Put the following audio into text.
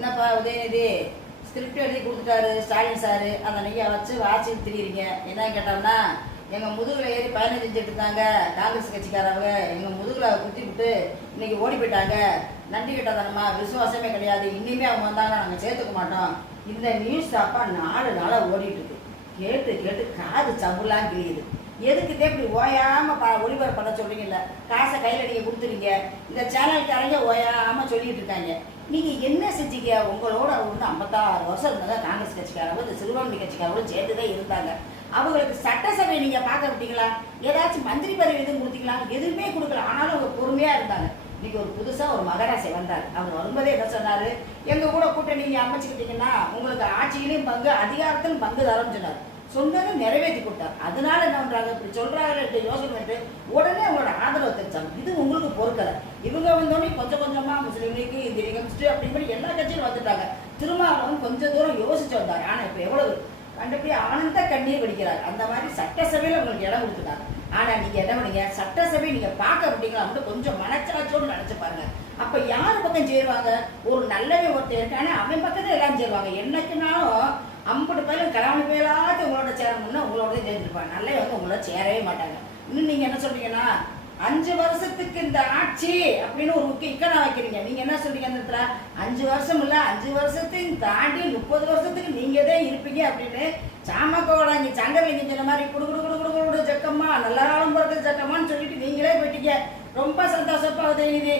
என்னப்பா உதயநிதி ஸ்கிரிப்ட் எழுதி கொடுத்துட்டாரு ஸ்டாலின் சாரு, அதை நீங்கள் வச்சு வாசிட்டு திரியிறீங்க. என்ன கேட்டோம்னா, எங்கள் முதுகில் ஏறி பயணம் செஞ்சுட்டு இருந்தாங்க காங்கிரஸ் கட்சிக்காரவங்க, எங்கள் முதுகில் குத்தி விட்டு இன்னைக்கு ஓடி போயிட்டாங்க. நன்றி கேட்டதானம்மா, விசுவாசமே கிடையாது, இனிமே அவங்க வந்தாங்கன்னா நாங்கள் சேர்த்துக்க மாட்டோம். இந்த நியூஸ் அப்பா 4 நாளாக ஓடிட்டு இருக்கு. கேட்டு கேட்டு காது சம்புலாம் கிழியுது. எதுக்குதே இப்படி ஓயாமல் ஒளிபரப்பு பண்ண சொல்றீங்கல்ல, காசை கையில் நீங்கள் கொடுத்துறீங்க. இந்த சேனல்காரங்க ஓயாமல் சொல்லிட்டு இருக்காங்க. நீங்கள் என்ன செஞ்சீங்க? உங்களோட வந்து 56 வருஷம் இருந்தாங்க காங்கிரஸ் கட்சிக்காரங்க, இந்த சிறுபான்மை கட்சிக்காரங்களும் சேர்ந்துதான் இருந்தாங்க. அவங்களுக்கு சட்டசபை நீங்கள் பார்க்க விட்டீங்களா? ஏதாச்சும் மந்திரி பதவி எதுவும் கொடுத்தீங்களா? எதுவுமே கொடுக்கல. ஆனாலும் அவங்க பொறுமையாக இருந்தாங்க. இன்னைக்கு ஒரு புதுசாக ஒரு மகராசி வந்தார். அவர் வரும்போதே என்ன சொன்னார்? எங்கள் கூட கூட்டணி நீங்கள் அமைச்சுக்கிட்டீங்கன்னா உங்களுக்கு ஆட்சியிலையும் பங்கு, அதிகாரத்திலும் பங்கு தரோம்னு சொன்னார். சொன்னதை நிறைவேற்றி கொடுத்தார். அதனால என்ன பண்றாங்க? இப்படி சொல்றாங்க யோசனை பண்ணிட்டு உடனே அவங்களோட ஆதரவு தெரிஞ்சாங்க. இது உங்களுக்கு பொறுக்கலை. இவங்க வந்தோடனே கொஞ்சம் கொஞ்சமா முஸ்லீம் லீக், இந்திய லீக் அப்படின்னு எல்லா கட்சியும் வந்துட்டாங்க. திருமாவளவன் கொஞ்சம் தூரம் யோசிச்சு வந்தார். ஆனா இப்ப எவ்வளவு கண்டுபிடி ஆனந்த கண்ணீர் வடிக்கிறார். அந்த மாதிரி சட்டசபையில உங்களுக்கு இடம் கொடுத்துட்டாங்க. ஆனா நீங்க என்ன பண்ணீங்க? சட்டசபை நீங்க பார்க்க விட்டீங்களா அப்படின்னு கொஞ்சம் மனச்சாட்சியோடு நினைச்சு பாருங்க. அப்ப யார் பக்கம் சேருவாங்க? ஒரு நல்லவே ஒருத்தர் இருக்கானே அவன் பக்கத்துல எல்லாம் சேருவாங்க. என்னைக்குனாலும் 50 பேரும் கல்யாணம் பேராச்சும் உங்களோட சேரணும்னா உங்களோட சேர்ந்துருப்பாங்க. நல்ல வந்து உங்களோட சேரவே மாட்டாங்க. இன்னும் நீங்க என்ன சொல்றீங்கன்னா, 5 வருஷத்துக்கு இந்த ஆட்சி அப்படின்னு ஒரு முக்கிய இக்கணா வைக்கிறீங்க. நீங்க என்ன சொல்றீங்க? அந்த இடத்துல 5 வருஷம் இல்ல, 5 வருஷத்தையும் தாண்டி 30 வருஷத்துக்கு நீங்க தான் இருப்பீங்க அப்படின்னு சாமக்கோட இங்க சங்கரலிங்க சொன்ன மாதிரி குடு குடு குடு குடு குடு ஜக்கம்மா, நல்ல காலம் பிறகு ஜக்கம்மான்னு சொல்லிட்டு நீங்களே போயிட்டீங்க. ரொம்ப சந்தோஷப்பா உதயநிதி.